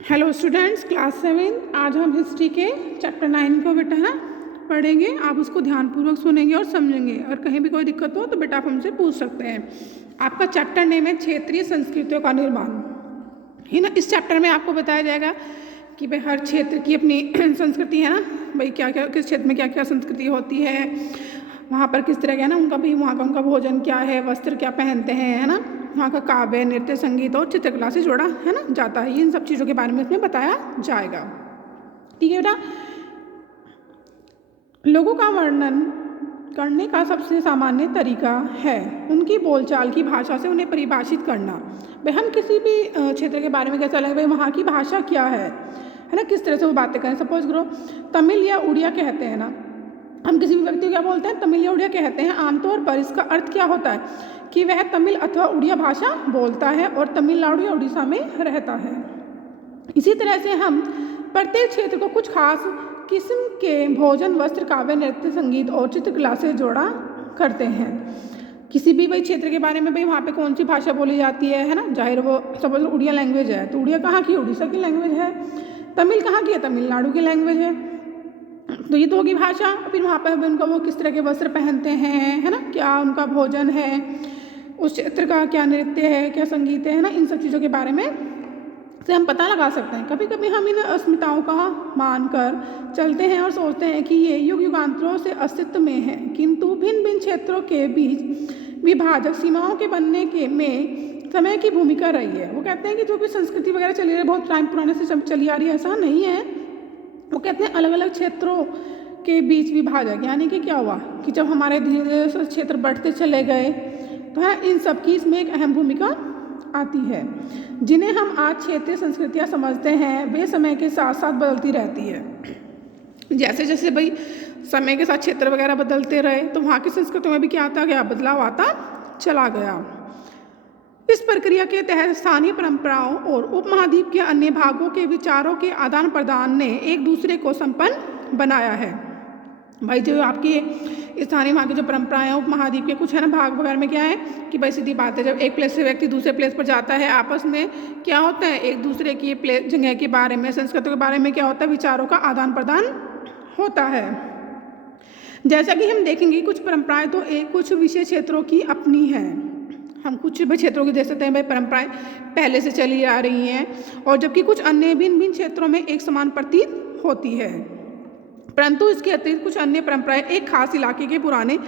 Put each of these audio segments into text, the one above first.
Hello students, class 7। आज हम history के चैप्टर 9 को बेटा है पढ़ेंगे। आप उसको ध्यानपूर्वक सुनेंगे और समझेंगे, और कहीं भी कोई दिक्कत हो तो बेटा आप हमसे पूछ सकते हैं। आपका चैप्टर नेम है क्षेत्रीय संस्कृतियों का निर्माण, है ना। इस चैप्टर में आपको बताया जाएगा कि भाई हर क्षेत्र की अपनी संस्कृति है ना, भाई क्या क्या किस क्षेत्र में क्या क्या संस्कृति होती है, वहाँ पर किस तरह का है ना उनका भी, वहाँ का उनका भोजन क्या है, वस्त्र क्या पहनते हैं, है ना, वहाँ का काव्य, नृत्य, संगीत और चित्रकला से जोड़ा है ना जाता है। इन सब चीज़ों के बारे में इसमें बताया जाएगा। ठीक है बेटा। लोगों का वर्णन करने का सबसे सामान्य तरीका है उनकी बोलचाल की भाषा से उन्हें परिभाषित करना। भाई हम किसी भी क्षेत्र के बारे में कैसा लगे, भाई वहाँ की भाषा क्या है ना, किस तरह से वो बातें करें। सपोज करो तमिल या उड़िया कहते हैं ना, हम किसी भी व्यक्ति को क्या बोलते हैं, तमिल या उड़िया कहते हैं। आमतौर पर इसका अर्थ क्या होता है कि वह तमिल अथवा उड़िया भाषा बोलता है और तमिलनाडु या उड़ीसा में रहता है। इसी तरह से हम प्रत्येक क्षेत्र को कुछ खास किस्म के भोजन, वस्त्र, काव्य, नृत्य, संगीत और चित्रकला से जोड़ा करते हैं। किसी भी भाई क्षेत्र के बारे में, भाई वहाँ पे कौन सी भाषा बोली जाती है ना, जाहिर वो सपोज उड़िया लैंग्वेज है तो उड़िया कहाँ की, उड़ीसा की लैंग्वेज है। तमिल कहाँ की है, तमिलनाडु की लैंग्वेज है। तो ये तो होगी भाषा। फिर वहाँ पर उनका वो किस तरह के वस्त्र पहनते हैं, है ना, क्या उनका भोजन है, उस क्षेत्र का क्या नृत्य है, क्या संगीत है ना, इन सब चीज़ों के बारे में से हम पता लगा सकते हैं। कभी कभी हम इन अस्मिताओं का मानकर चलते हैं और सोचते हैं कि ये युग युगांतरों से अस्तित्व में है, किंतु भिन्न भिन्न क्षेत्रों के बीच विभाजक सीमाओं के बनने के में समय की भूमिका रही है। वो कहते हैं कि जो भी संस्कृति वगैरह चली रही है बहुत टाइम पुराने से चली आ रही है, ऐसा नहीं है। वो कहते हैं अलग अलग क्षेत्रों के बीच विभाजक, यानी कि क्या हुआ कि जब हमारे धीरे धीरे क्षेत्र बढ़ते चले गए तो है इन सब की इसमें एक अहम भूमिका आती है। जिन्हें हम आज क्षेत्रीय संस्कृतियाँ समझते हैं वे समय के साथ साथ बदलती रहती है। जैसे जैसे भाई समय के साथ क्षेत्र वगैरह बदलते रहे तो वहाँ की संस्कृति में भी क्या आता गया, बदलाव आता चला गया। इस प्रक्रिया के तहत स्थानीय परंपराओं और उपमहाद्वीप के अन्य भागों के विचारों के आदान प्रदान ने एक दूसरे को संपन्न बनाया है। भाई जो आपकी स्थानीय वहाँ की जो परंपराएं उपमहाद्वीप के कुछ है ना भाग वगैरह में क्या है कि भाई सीधी बात है, जब एक प्लेस से व्यक्ति दूसरे प्लेस पर जाता है आपस में क्या होता है, एक दूसरे की प्लेस जगह के बारे में, संस्कृति के बारे में क्या होता है, विचारों का आदान प्रदान होता है। जैसा कि हम देखेंगे कुछ परंपराएं तो एक कुछ विशेष क्षेत्रों की अपनी है। हम कुछ भी क्षेत्रों की देख सकते हैं भाई परंपराएं पहले से चली आ रही हैं, और जबकि कुछ अन्य भिन्न भिन्न क्षेत्रों में एक समान प्रतीत होती है। परंतु इसके अतिरिक्त कुछ अन्य परंपराएं एक खास इलाके के पुराने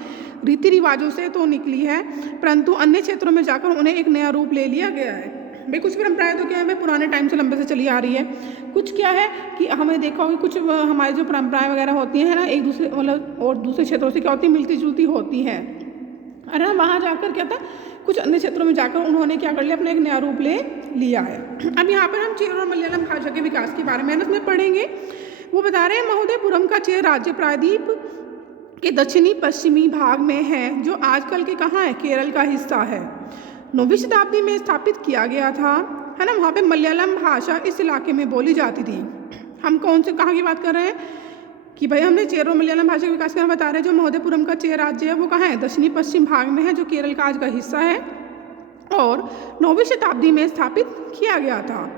रीति रिवाजों से तो निकली है, परंतु अन्य क्षेत्रों में जाकर उन्हें एक नया रूप ले लिया गया है। भाई कुछ परंपराएं तो क्या है भाई पुराने टाइम से लंबे से चली आ रही है। कुछ क्या है कि हमने देखा होगा कुछ हमारी जो परंपराएं वगैरह होती हैं ना एक दूसरे मतलब और दूसरे क्षेत्रों से क्या होती है, मिलती जुलती होती है। अरे वहाँ जाकर क्या था, कुछ अन्य क्षेत्रों में जाकर उन्होंने क्या कर लिया, अपना एक नया रूप ले लिया है। अब यहाँ पर हम चेर और मलयालम भाषा के विकास के बारे में इसमें पढ़ेंगे। वो बता रहे हैं महोदयपुरम का चेर राज्य प्रायद्वीप के दक्षिणी पश्चिमी भाग में है, जो आजकल के कहाँ है, केरल का हिस्सा है। 9वीं शताब्दी में स्थापित किया गया था, है ना। वहाँ पे मलयालम भाषा इस इलाके में बोली जाती थी। हम कौन से कहाँ की बात कर रहे हैं कि भाई हमने चेर और मलयालम भाषा के विकास का बता रहे हैं। जो महोदयपुरम का चेर राज्य है वो कहाँ है, दक्षिणी पश्चिम भाग में है, जो केरल का आज का हिस्सा है, और 9वीं शताब्दी में स्थापित किया गया था।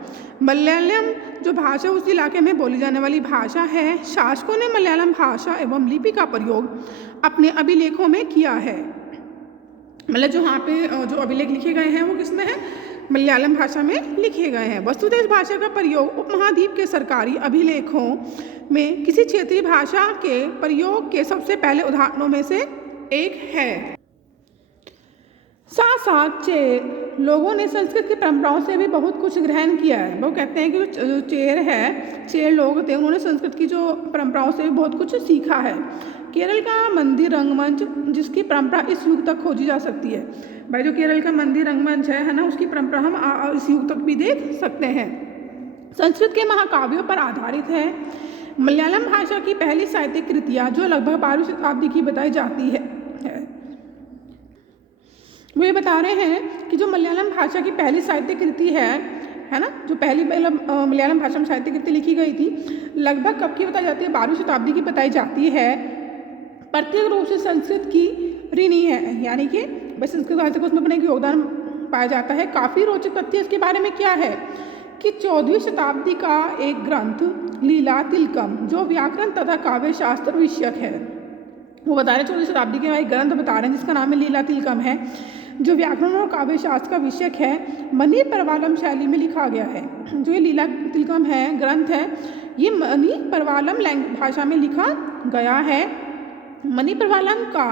मलयालम जो भाषा उस इलाके में बोली जाने वाली भाषा है। शासकों ने मलयालम भाषा एवं लिपि का प्रयोग अपने अभिलेखों में किया है। मतलब जो यहाँ पे जो अभिलेख लिखे गए हैं वो किसमें है, मलयालम भाषा में लिखे गए हैं। वस्तुतः इस भाषा का प्रयोग उपमहाद्वीप के सरकारी अभिलेखों में किसी क्षेत्रीय भाषा के प्रयोग के सबसे पहले उदाहरणों में से एक है। साथ साथ चेर लोगों ने संस्कृत की परंपराओं से भी बहुत कुछ ग्रहण किया है। वो कहते हैं कि जो चेर है, चेर लोग थे, उन्होंने संस्कृत की जो परंपराओं से भी बहुत कुछ सीखा है। केरल का मंदिर रंगमंच जिसकी परंपरा इस युग तक खोजी जा सकती है। भाई जो केरल का मंदिर रंगमंच है ना, उसकी परंपरा हम इस युग तक भी देख सकते हैं। संस्कृत के महाकाव्यों पर आधारित है। मलयालम भाषा की पहली साहित्यिक कृतियाँ जो लगभग 12वीं शताब्दी की बताई जाती है। वो ये बता रहे हैं कि जो मलयालम भाषा की पहली साहित्यिक कृति है ना, जो पहली मलयालम भाषा में साहित्यिक कृति लिखी गई थी लगभग कब की बताई जाती है, 12वीं शताब्दी की बताई जाती है। प्रत्येक रूप से संस्कृत की ऋणी है, यानी कि संस्कृत भाषा को उसमें अपने योगदान पाया जाता है। काफ़ी रोचक तथ्य इसके बारे में क्या है कि 14वीं शताब्दी का एक ग्रंथ लीला तिलकम जो व्याकरण तथा काव्य शास्त्र विषयक है, वो बता रहे 14वीं शताब्दी के एक ग्रंथ बता रहे हैं जिसका नाम है लीला तिलकम है, जो व्याकरण और काव्य शास्त्र का विषयक है, मणि परवालम शैली में लिखा गया है। जो ये लीला तिलकम है ग्रंथ है, ये मणि परवालम भाषा में लिखा गया है। मणि परवालम का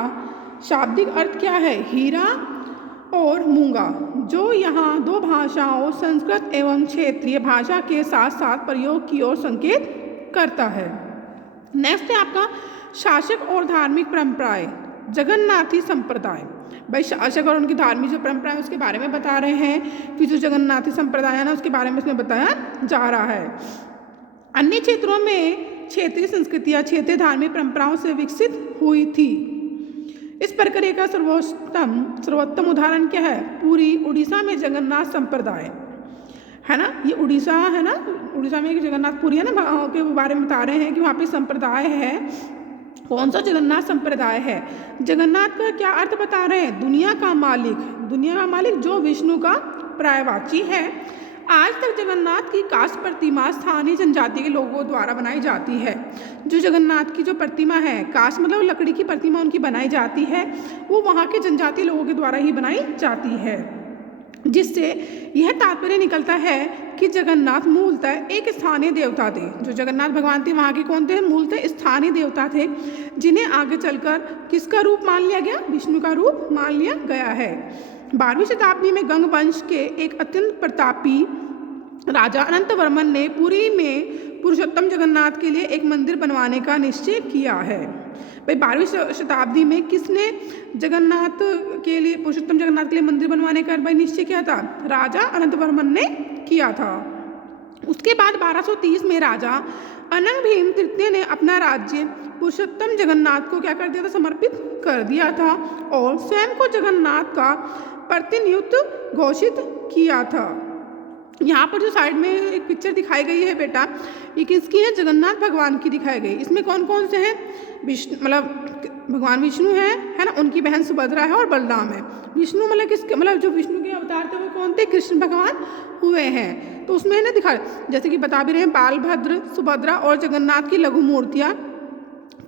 शाब्दिक अर्थ क्या है? हीरा और मूंगा, जो यहाँ दो भाषाओं संस्कृत एवं क्षेत्रीय भाषा के साथ साथ प्रयोग की ओर संकेत करता है। नेक्स्ट है आपका शासक और धार्मिक परंपराएं, जगन्नाथी संप्रदाय। भाई शासक और उनकी धार्मिक जो परंपराएं उसके बारे में बता रहे हैं। फिर जो जगन्नाथी संप्रदाय है ना उसके बारे में इसमें बताया जा रहा है। अन्य क्षेत्रों में क्षेत्रीय संस्कृतियाँ क्षेत्रीय धार्मिक परंपराओं से विकसित हुई थी। इस प्रक्रिया का सर्वोत्तम उदाहरण क्या है? पुरी उड़ीसा में जगन्नाथ संप्रदाय है ना, ये उड़ीसा है ना, उड़ीसा में एक जगन्नाथपुरी है ना के बारे में बता रहे हैं कि वहाँ पे संप्रदाय है। कौन सा जगन्नाथ संप्रदाय है? जगन्नाथ का क्या अर्थ बता रहे हैं? दुनिया का मालिक, दुनिया का मालिक जो विष्णु का पर्यायवाची है। आज तक जगन्नाथ की काष्ठ प्रतिमा स्थानीय जनजाति के लोगों द्वारा बनाई जाती है। जो जगन्नाथ की जो प्रतिमा है, काष्ठ मतलब लकड़ी की प्रतिमा उनकी बनाई जाती है, वो वहाँ के जनजाति लोगों के द्वारा ही बनाई जाती है, जिससे यह तात्पर्य निकलता है कि जगन्नाथ मूलतः एक स्थानीय देवता थे। जो जगन्नाथ भगवान थे वहाँ के कौन थे? मूलतः स्थानीय देवता थे, जिन्हें आगे चलकर किसका रूप मान लिया गया? विष्णु का रूप मान लिया गया है। 12वीं शताब्दी में गंग वंश के एक अत्यंत प्रतापी राजा अनंत वर्मन ने पुरी में पुरुषोत्तम जगन्नाथ के लिए एक मंदिर बनवाने का निश्चय किया है। भाई 12वीं शताब्दी में किसने जगन्नाथ के लिए, पुरुषोत्तम जगन्नाथ के लिए मंदिर बनवाने का भाई निश्चय किया था? राजा अनंत वर्मन ने किया था। उसके बाद 1230 में राजा अनंग भीम तृतीय ने अपना राज्य पुरुषोत्तम जगन्नाथ को क्या कर दिया था? समर्पित कर दिया था और स्वयं को जगन्नाथ का प्रतिनियुक्त घोषित किया था। यहाँ पर जो साइड में एक पिक्चर दिखाई गई है बेटा, ये किसकी है? जगन्नाथ भगवान की दिखाई गई। इसमें कौन कौन से हैं? विष्णु मतलब भगवान विष्णु है ना, उनकी बहन सुभद्रा है और बलराम है। विष्णु मतलब किसके, मतलब जो विष्णु के अवतार थे वो कौन थे? कृष्ण भगवान हुए हैं। तो उसमें ना दिखा जैसे कि बता भी रहे हैं, बालभद्र, सुभद्रा और जगन्नाथ की लघु मूर्तियाँ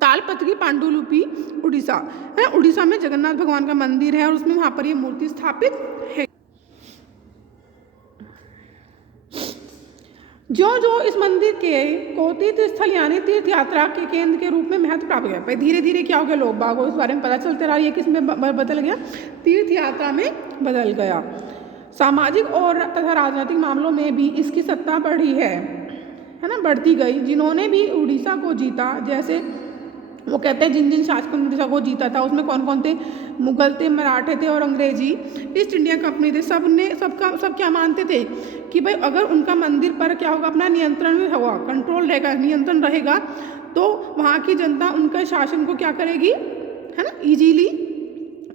तालपत्री पांडुलिपि उड़ीसा है। उड़ीसा में जगन्नाथ भगवान का मंदिर है और उसमें वहाँ पर ये मूर्ति स्थापित है। जो जो इस मंदिर को तीर्थ स्थल यानी तीर्थ यात्रा के केंद्र के रूप में महत्व प्राप्त गया। भाई धीरे धीरे क्या हो गया, लोग बागों इस बारे में पता चलते रहा, ये किस में बदल गया? तीर्थ यात्रा में बदल गया। सामाजिक और तथा राजनीतिक मामलों में भी इसकी सत्ता बढ़ी है ना, बढ़ती गई। जिन्होंने भी उड़ीसा को जीता, जैसे वो कहते हैं जिन जिन शासकों ने उड़ीसा को जीता था उसमें कौन कौन थे? मुगल थे, मराठे थे और अंग्रेजी ईस्ट इंडिया कंपनी थे। सब क्या मानते थे कि भाई अगर उनका मंदिर पर क्या होगा? अपना नियंत्रण होगा, कंट्रोल रहेगा, नियंत्रण रहेगा, तो वहाँ की जनता उनका शासन को क्या करेगी, है ना, इजीली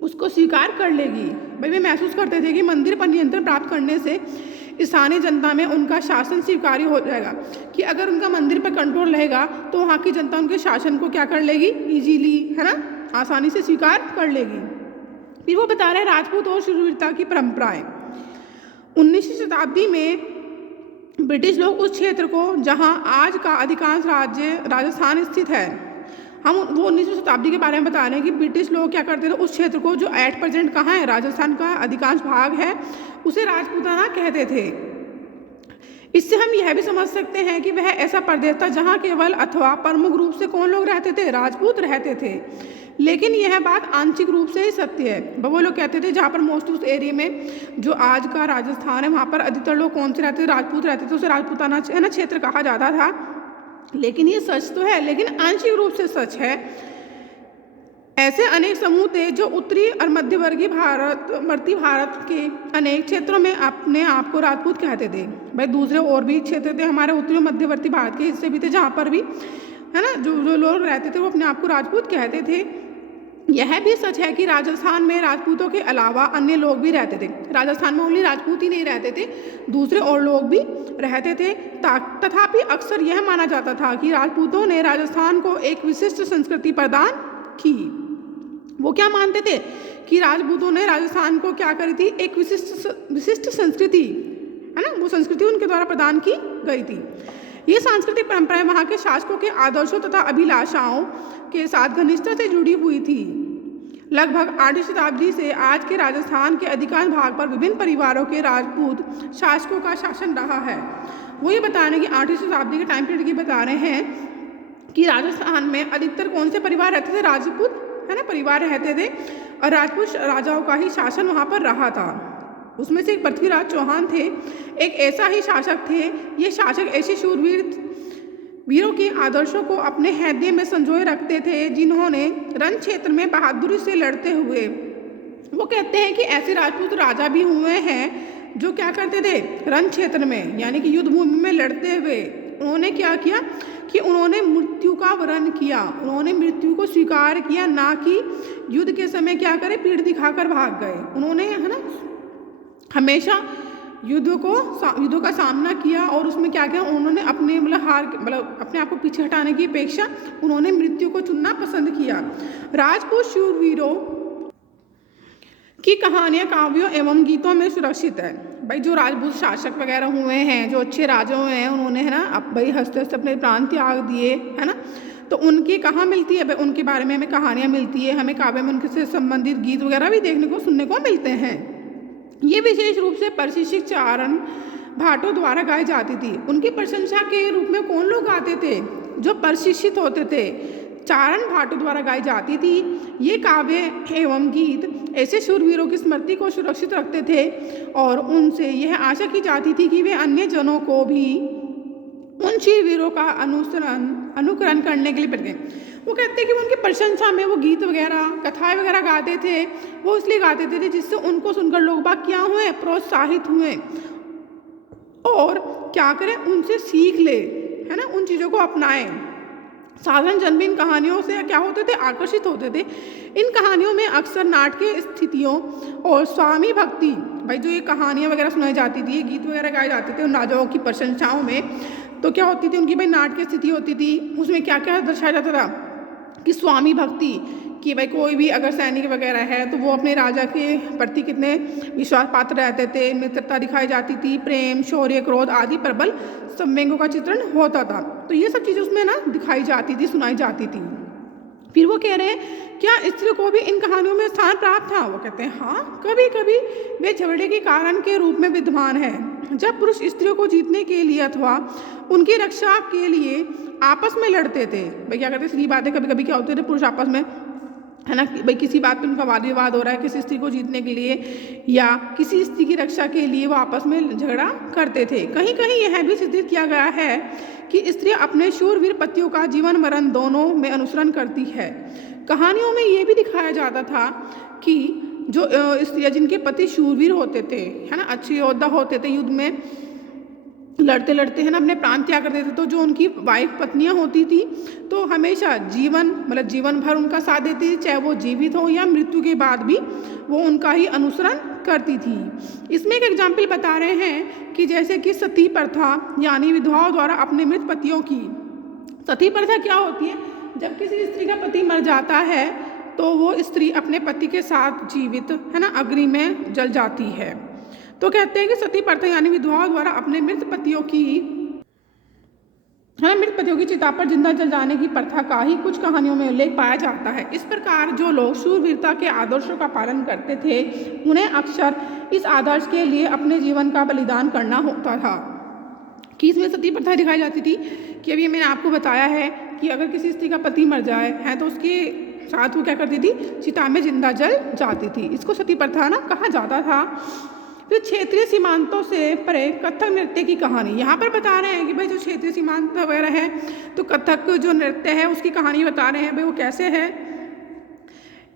उसको स्वीकार कर लेगी। भाई वे महसूस करते थे कि मंदिर पर नियंत्रण प्राप्त करने से स्थानीय जनता में उनका शासन स्वीकार्य हो जाएगा, कि अगर उनका मंदिर पर कंट्रोल रहेगा तो वहाँ की जनता उनके शासन को क्या कर लेगी? इजीली, है ना, आसानी से स्वीकार कर लेगी। फिर वो बता रहे हैं राजपूत और शूरवीरता की परंपराएं। 19वीं शताब्दी में ब्रिटिश लोग उस क्षेत्र को जहाँ आज का अधिकांश राज्य राजस्थान स्थित है, हम वो 19वीं शताब्दी के बारे में बता रहे हैं कि ब्रिटिश लोग क्या करते थे, उस क्षेत्र को जो एट प्रेजेंट कहाँ है, राजस्थान का अधिकांश भाग है, उसे राजपूताना कहते थे। इससे हम यह भी समझ सकते हैं कि वह ऐसा प्रदेश था जहाँ केवल अथवा प्रमुख रूप से कौन लोग रहते थे? राजपूत रहते थे। लेकिन यह बात आंशिक रूप से ही सत्य है। वो लोग कहते थे जहाँ पर मोस्ट उस एरिया में जो आज का राजस्थान है वहाँ पर अधिकतर लोग कौन से रहते थे? राजपूत रहते थे, उसे राजपूताना है ना क्षेत्र कहा जाता था। लेकिन ये सच तो है, लेकिन आंशिक रूप से सच है। ऐसे अनेक समूह थे जो उत्तरी और मध्यवर्गीय भारत के अनेक क्षेत्रों में अपने आप को राजपूत कहते थे। भाई दूसरे और भी क्षेत्र थे हमारे उत्तरी और मध्यवर्ती भारत के हिस्से भी थे जहाँ पर भी, है ना, जो लोग रहते थे वो अपने आप को राजपूत कहते थे। यह भी सच है कि राजस्थान में राजपूतों के अलावा अन्य लोग भी रहते थे। राजस्थान में ओनली राजपूत ही नहीं रहते थे, दूसरे और लोग भी रहते थे। तथापि अक्सर यह माना जाता था कि राजपूतों ने राजस्थान को एक विशिष्ट संस्कृति प्रदान की। वो क्या मानते थे कि राजपूतों ने राजस्थान को क्या करी थी? एक विशिष्ट संस्कृति, है ना, वो संस्कृति उनके द्वारा प्रदान की गई थी। ये सांस्कृतिक परंपराएं वहाँ के शासकों के आदर्शों तथा अभिलाषाओं के साथ घनिष्ठता से जुड़ी हुई थी। लगभग 8वीं शताब्दी से आज के राजस्थान के अधिकांश भाग पर विभिन्न परिवारों के राजपूत शासकों का शासन रहा है। वो ये बता रहे हैं कि 8वीं शताब्दी के टाइम पीरियड की बता रहे हैं कि राजस्थान में अधिकतर कौन से परिवार रहते थे, राजपूत है ना परिवार रहते थे, और राजपूत राजाओं का ही शासन वहाँ पर रहा था। उसमें से एक पृथ्वीराज चौहान थे, एक ऐसा ही शासक थे। ये शासक ऐसे वीरों के आदर्शों को अपने हृदय में संजोए रखते थे, जिन्होंने रण क्षेत्र में बहादुरी से लड़ते हुए, वो कहते हैं कि ऐसे राजपूत राजा भी हुए हैं जो क्या करते थे, रण क्षेत्र में यानी कि युद्ध भूमि में लड़ते हुए उन्होंने क्या किया कि उन्होंने मृत्यु का वरण किया, उन्होंने मृत्यु को स्वीकार किया, ना कि युद्ध के समय क्या करे, पीठ दिखाकर भाग गए। उन्होंने है ना हमेशा युद्धों का सामना किया और उसमें क्या किया, उन्होंने अपने अपने आप को पीछे हटाने की अपेक्षा उन्होंने मृत्यु को चुनना पसंद किया। राजपूत शूरवीरों की कहानियाँ काव्यों एवं गीतों में सुरक्षित है। भाई जो राजपूत शासक वगैरह हुए हैं, जो अच्छे राजा हुए हैं, उन्होंने है ना अब भाई हंसते हंसते अपने प्राण त्याग दिए, है ना, तो उनकी कहाँ मिलती है, भाई उनके बारे में हमें कहानियाँ मिलती है, हमें काव्य में उनके से संबंधित गीत वगैरह भी देखने को सुनने को मिलते हैं। ये विशेष रूप से प्रशिक्षित चारण भाटों द्वारा गाई जाती थी। उनकी प्रशंसा के रूप में कौन लोग गाते थे, जो प्रशिक्षित होते थे, चारण भाटों द्वारा गाई जाती थी। ये काव्य एवं गीत ऐसे शूरवीरों की स्मृति को सुरक्षित रखते थे और उनसे यह आशा की जाती थी कि वे अन्य जनों को भी उन शूरवीरों का अनुकरण करने के लिए प्रेरित। वो कहते हैं कि उनकी प्रशंसा में वो गीत वगैरह कथाएं वगैरह गाते थे, वो इसलिए गाते थे जिससे उनको सुनकर लोग बाग क्या हुए, प्रोत्साहित हुए और क्या करें, उनसे सीख ले, है ना, उन चीज़ों को अपनाएं। साधारण जन भी इन कहानियों से क्या होते थे, आकर्षित होते थे। इन कहानियों में अक्सर नाटकीय स्थितियों और स्वामी भक्ति, भाई जो ये कहानियाँ वगैरह सुनाई जाती थी, ये गीत वगैरह गाए जाते थे उन राजाओं की प्रशंसाओं में, तो क्या होती थी, उनकी भाई नाटकीय स्थिति होती थी। उसमें क्या क्या दर्शाया जाता था कि स्वामी भक्ति, कि भाई कोई भी अगर सैनिक वगैरह है तो वो अपने राजा के प्रति कितने विश्वास पात्र रहते थे, मित्रता दिखाई जाती थी, प्रेम, शौर्य, क्रोध आदि प्रबल संवेगों का चित्रण होता था। तो ये सब चीज़ें उसमें ना दिखाई जाती थी, सुनाई जाती थी। फिर वो कह रहे हैं क्या स्त्री को भी इन कहानियों में स्थान प्राप्त था? वो कहते हैं हाँ, कभी कभी वे झगड़े के कारण के रूप में विद्यमान है। जब पुरुष स्त्रियों को जीतने के लिए अथवा उनकी रक्षा के लिए आपस में लड़ते थे, भाई क्या करते, स्त्री बातें कभी कभी क्या होते थे, पुरुष आपस में है ना, भाई किसी बात पे उनका वाद विवाद हो रहा है, किसी स्त्री को जीतने के लिए या किसी स्त्री की रक्षा के लिए वो आपस में झगड़ा करते थे। कहीं कहीं यह भी सिद्ध किया गया है कि स्त्रियां अपने शूरवीर पतियों का जीवन मरण दोनों में अनुसरण करती है। कहानियों में ये भी दिखाया जाता था कि जो स्त्रियां जिनके पति शूरवीर होते थे, है ना, अच्छे योद्धा होते थे, युद्ध में लड़ते लड़ते है ना अपने प्राण त्याग कर देते, तो जो उनकी वाइफ पत्नियां होती थी तो हमेशा जीवन भर उनका साथ देती थी, चाहे वो जीवित हो या मृत्यु के बाद भी वो उनका ही अनुसरण करती थी। इसमें एक एग्जाम्पल बता रहे हैं कि जैसे कि सती प्रथा यानी विधवाओं द्वारा अपने मृत पतियों की, सती प्रथा क्या होती है, जब किसी स्त्री का पति मर जाता है तो वो स्त्री अपने पति के साथ जीवित है ना अग्नि में जल जाती है। तो कहते हैं कि सती प्रथा यानी विधवाओं द्वारा अपने मृत पतियों की चिता पर जिंदा जल जाने की प्रथा का ही कुछ कहानियों में उल्लेख पाया जाता है। इस प्रकार जो लोग शूरवीरता के आदर्शों का पालन करते थे उन्हें अक्सर इस आदर्श के लिए अपने जीवन का बलिदान करना होता था। कि इसमें सती प्रथा दिखाई जाती थी कि अभी मैंने आपको बताया है कि अगर किसी स्त्री का पति मर जाए है तो उसके साथ वो क्या करती थी, चिता में जिंदा जल जाती थी। इसको सती प्रथा ना कहा जाता था। फिर क्षेत्रीय सीमांतों से परे कथक नृत्य की कहानी, यहाँ पर बता रहे हैं कि भाई जो क्षेत्रीय सीमांत वगैरह है तो कथक जो नृत्य है उसकी कहानी बता रहे हैं। भाई वो कैसे है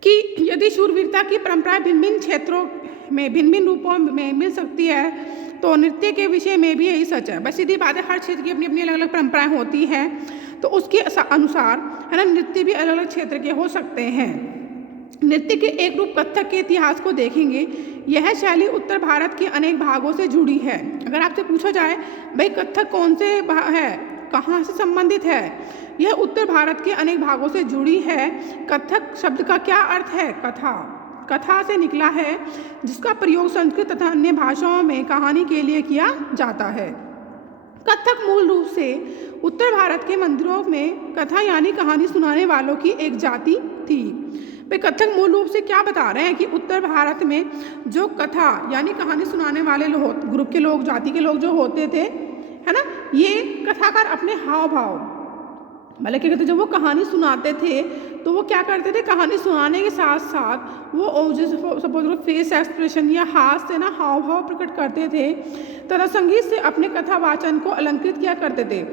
कि यदि शूरवीरता की परंपराएं भिन्न भिन्न क्षेत्रों में भिन्न भिन्न रूपों में मिल सकती है तो नृत्य के विषय में भी यही सच है। बस सीधी बात है, हर क्षेत्र की अपनी अपनी अलग अलग परंपराएं होती हैं, तो उसके अनुसार है ना नृत्य भी अलग अलग क्षेत्र के हो सकते हैं। नृत्य के एक रूप कथक के इतिहास को देखेंगे। यह शैली उत्तर भारत के अनेक भागों से जुड़ी है। अगर आपसे पूछा जाए भाई कथक कौन से है, कहाँ से संबंधित है, यह उत्तर भारत के अनेक भागों से जुड़ी है। कथक शब्द का क्या अर्थ है, कथा, कथा से निकला है, जिसका प्रयोग संस्कृत तथा अन्य भाषाओं में कहानी के लिए किया जाता है। कथक मूल रूप से उत्तर भारत के मंदिरों में कथा यानी कहानी सुनाने वालों की एक जाति थी। भाई कथक मूल रूप से क्या बता रहे हैं कि उत्तर भारत में जो कथा यानी कहानी सुनाने वाले लोग, ग्रुप के लोग, जाति के लोग जो होते थे, है ना, ये कथाकार अपने हाव भाव, मतलब क्या कहते, जब वो कहानी सुनाते थे तो वो क्या करते थे, कहानी सुनाने के साथ साथ वो जैसे सपोज करो फेस एक्सप्रेशन या हाथ से ना हाव भाव प्रकट करते थे तथा संगीत से अपने कथा वाचन को अलंकृत किया करते थे।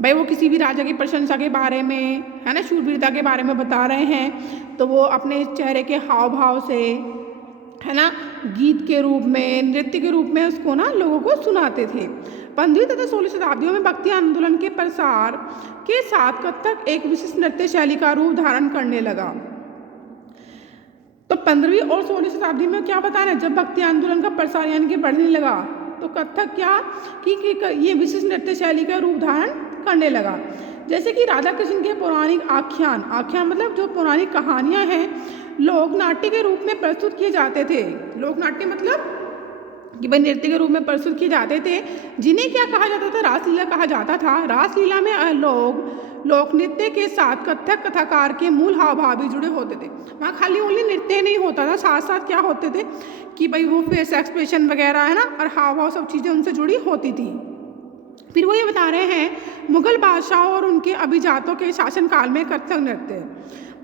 भाई वो किसी भी राजा की प्रशंसा के बारे में, है ना, शूरवीरता के बारे में बता रहे हैं तो वो अपने चेहरे के हाव भाव से, है ना, गीत के रूप में, नृत्य के रूप में उसको ना लोगों को सुनाते थे। 15वीं तथा 16वीं शताब्दियों में भक्ति आंदोलन के प्रसार के साथ कथक एक विशिष्ट नृत्य शैली का रूप धारण करने लगा। तो 15वीं और 16वीं शताब्दी में क्या बता रहे हैं, जब भक्ति आंदोलन का प्रसार यानी कि बढ़ने लगा तो कथक क्या कि ये विशिष्ट नृत्य शैली का रूप धारण करने लगा। जैसे कि राधा कृष्ण के पौराणिक आख्यान मतलब जो पौराणिक कहानियां हैं, लोक नाट्य के रूप में प्रस्तुत किए जाते थे। लोक नाट्य मतलब कि भाई नृत्य के रूप में प्रस्तुत किए जाते थे, जिन्हें क्या कहा जाता था, रासलीला कहा जाता था। रासलीला में लोक नृत्य के साथ कथक कथाकार के मूल हाव भाव भी जुड़े होते थे। वहाँ खाली ओनली नृत्य नहीं होता था, साथ साथ क्या होते थे कि भाई वो फेस एक्सप्रेशन वगैरह, है ना, और हाव भाव सब चीज़ें उनसे जुड़ी होती थी। फिर वो ये बता रहे हैं मुगल बादशाहों और उनके अभिजातों के शासनकाल में कथक नृत्य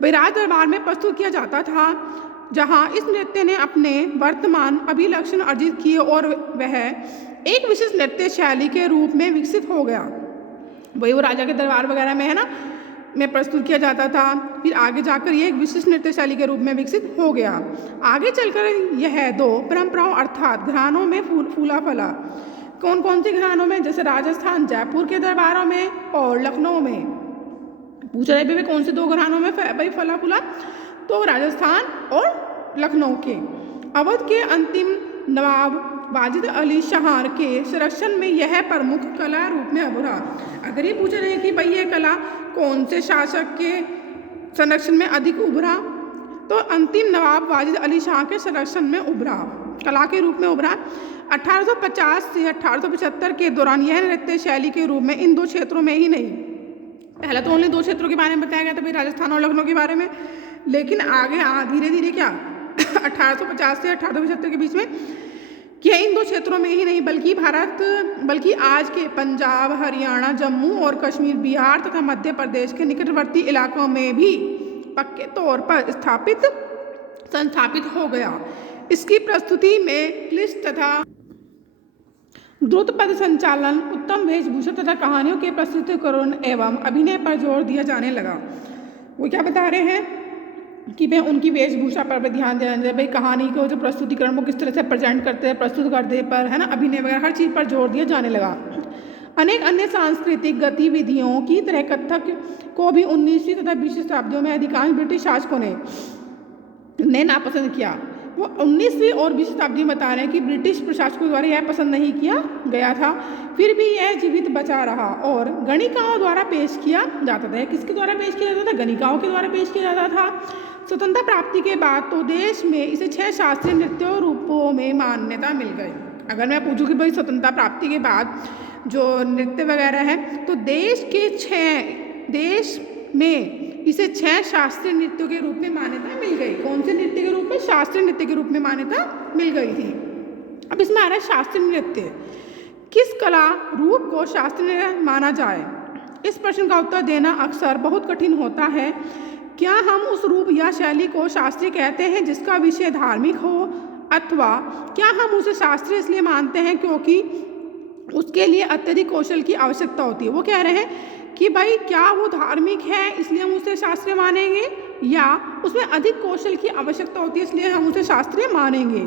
भाई राज दरबार में प्रस्तुत किया जाता था, जहाँ इस नृत्य ने अपने वर्तमान अभिलक्षण अर्जित किए और वह एक विशिष्ट नृत्य शैली के रूप में विकसित हो गया। वही वो राजा के दरबार वगैरह में, है ना, में प्रस्तुत किया जाता था। फिर आगे जाकर ये एक विशिष्ट नृत्य शैली के रूप में विकसित हो गया। आगे चलकर यह दो परंपराओं अर्थात घरानों में फूला फला। कौन कौन से घरानों में, जैसे राजस्थान जयपुर के दरबारों में और लखनऊ में। पूछ रहे भी कौन से दो घरानों में भाई फला फूला, तो राजस्थान और लखनऊ के। अवध के अंतिम नवाब वाजिद अली शाह के संरक्षण में यह प्रमुख कला रूप में उभरा। अगर ये पूछ रहे हैं कि भाई ये कला कौन से शासक के संरक्षण में अधिक उभरा, तो अंतिम नवाब वाजिद अली शाह के संरक्षण में उभरा, कला के रूप में उभरा। 1850 से 1875 के दौरान यह नृत्य शैली के रूप में इन दो क्षेत्रों में ही नहीं, पहले तो ओनली दो क्षेत्रों के बारे में बताया गया था भाई, राजस्थान और लखनऊ के बारे में, लेकिन आगे धीरे धीरे क्या 1850 से 1875 के बीच में क्या इन दो क्षेत्रों में ही नहीं बल्कि आज के पंजाब, हरियाणा, जम्मू और कश्मीर, बिहार तथा मध्य प्रदेश के निकटवर्ती इलाकों में भी पक्के तौर पर संस्थापित हो गया। इसकी प्रस्तुति में क्लिष्ट तथा द्रुत पद संचालन, उत्तम वेशभूषा तथा कहानियों के प्रस्तुतिकरण एवं अभिनय पर जोर दिया जाने लगा। वो क्या बता रहे हैं कि भाई उनकी वेशभूषा पर ध्यान देना चाहिए, भाई कहानी को जो प्रस्तुतिकरण वो किस तरह से प्रेजेंट करते हैं, प्रस्तुत करते पर, है ना, अभिनय वगैरह हर चीज़ पर जोर दिया जाने लगा। अनेक अन्य सांस्कृतिक गतिविधियों की तरह कथक को भी 19वीं तथा 20वीं शताब्दियों में अधिकांश ब्रिटिश शासकों ने नापसंद किया। वो 19वीं और 20वीं शताब्दी में बता रहे हैं कि ब्रिटिश प्रशासकों द्वारा यह पसंद नहीं किया गया था, फिर भी यह जीवित बचा रहा और गणिकाओं द्वारा पेश किया जाता था। किसके द्वारा पेश किया जाता था? गणिकाओं के द्वारा पेश किया जाता था। स्वतंत्रता प्राप्ति के बाद तो देश में इसे 6 शास्त्रीय नृत्यों रूपों में मान्यता मिल गई। अगर मैं पूछूँ कि भाई स्वतंत्रता प्राप्ति के बाद जो नृत्य वगैरह है, तो देश में इसे 6 शास्त्रीय नृत्यों के रूप में मान्यता मिल गई। कौन से नृत्य के रूप में? शास्त्रीय नृत्य के रूप में मान्यता मिल गई थी। अब इसमें आ रहा है शास्त्रीय नृत्य। किस कला रूप को शास्त्रीय माना जाए? इस प्रश्न का उत्तर देना अक्सर बहुत कठिन होता है। क्या हम उस रूप या शैली को शास्त्रीय कहते हैं जिसका विषय धार्मिक हो, अथवा क्या हम उसे शास्त्रीय इसलिए मानते हैं क्योंकि उसके लिए अत्यधिक कौशल की आवश्यकता होती है? वो कह रहे हैं कि भाई क्या वो धार्मिक है इसलिए हम उसे शास्त्रीय मानेंगे, या उसमें अधिक कौशल की आवश्यकता होती है इसलिए हम उसे शास्त्रीय मानेंगे,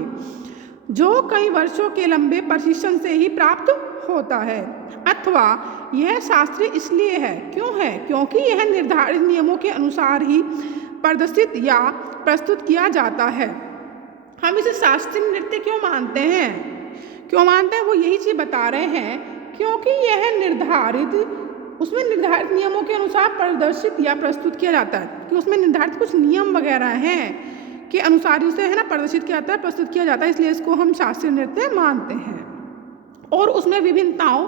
जो कई वर्षों के लंबे प्रशिक्षण से ही प्राप्त होता है, अथवा यह शास्त्रीय इसलिए है, क्यों है? क्योंकि यह निर्धारित नियमों के अनुसार ही प्रदर्शित या प्रस्तुत किया जाता है। हम इसे शास्त्रीय नृत्य क्यों मानते हैं? वो यही चीज़ बता रहे हैं क्योंकि यह उसमें निर्धारित नियमों के अनुसार प्रदर्शित या प्रस्तुत किया जाता है, कि उसमें निर्धारित कुछ नियम वगैरह हैं के अनुसार इसे है ना प्रदर्शित किया जाता है, प्रस्तुत किया जाता है, इसलिए इसको हम शास्त्रीय नृत्य मानते हैं। और उसमें विभिन्नताओं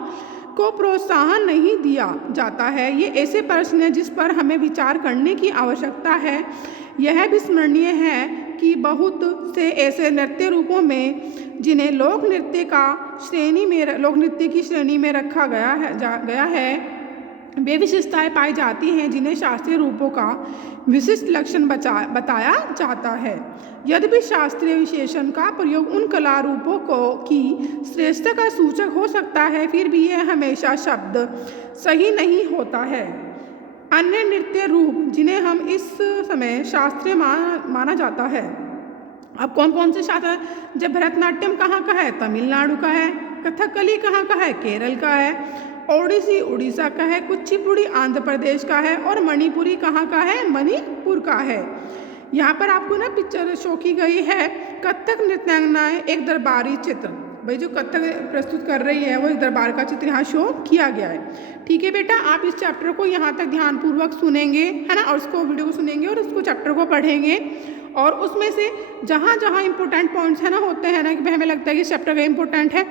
को प्रोत्साहन नहीं दिया जाता है। ये ऐसे प्रश्न हैं जिस पर हमें विचार करने की आवश्यकता है। यह भी स्मरणीय है कि बहुत से ऐसे नृत्य रूपों में जिन्हें लोक नृत्य की श्रेणी में रखा गया है वे विशेषताएं पाई जाती हैं जिन्हें शास्त्रीय रूपों का विशिष्ट लक्षण बताया जाता है। यद्यपि शास्त्रीय विशेषण का प्रयोग उन कला रूपों की श्रेष्ठता का सूचक हो सकता है, फिर भी यह हमेशा शब्द सही नहीं होता है। अन्य नृत्य रूप जिन्हें हम इस समय शास्त्रीय माना जाता है, अब कौन कौन से शास्त्र? जब भरतनाट्यम कहाँ का है? तमिलनाडु का है। कथकली कहाँ का है? केरल का है। ओडिसी उड़ीसा का है। कुचिपुड़ी आंध्र प्रदेश का है। और मणिपुरी कहाँ का है? मणिपुर का है। यहाँ पर आपको ना पिक्चर शो की गई है। कथक नृत्यांगनाएं एक दरबारी चित्र, भाई जो कथक प्रस्तुत कर रही है वो एक दरबार का चित्र यहाँ शो किया गया है। ठीक है बेटा, आप इस चैप्टर को यहाँ तक ध्यानपूर्वक सुनेंगे, है ना, और उसको वीडियो को सुनेंगे और उसको चैप्टर को पढ़ेंगे, और उसमें से जहाँ जहाँ इंपॉर्टेंट पॉइंट्स है ना होते हैं ना कि हमें लगता है कि चैप्टर का इंपॉर्टेंट है,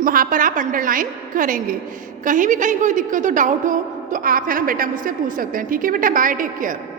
वहाँ पर आप अंडरलाइन करेंगे। कहीं कोई दिक्कत हो, डाउट हो तो आप है ना बेटा मुझसे पूछ सकते हैं। ठीक है बेटा, बाय, टेक केयर।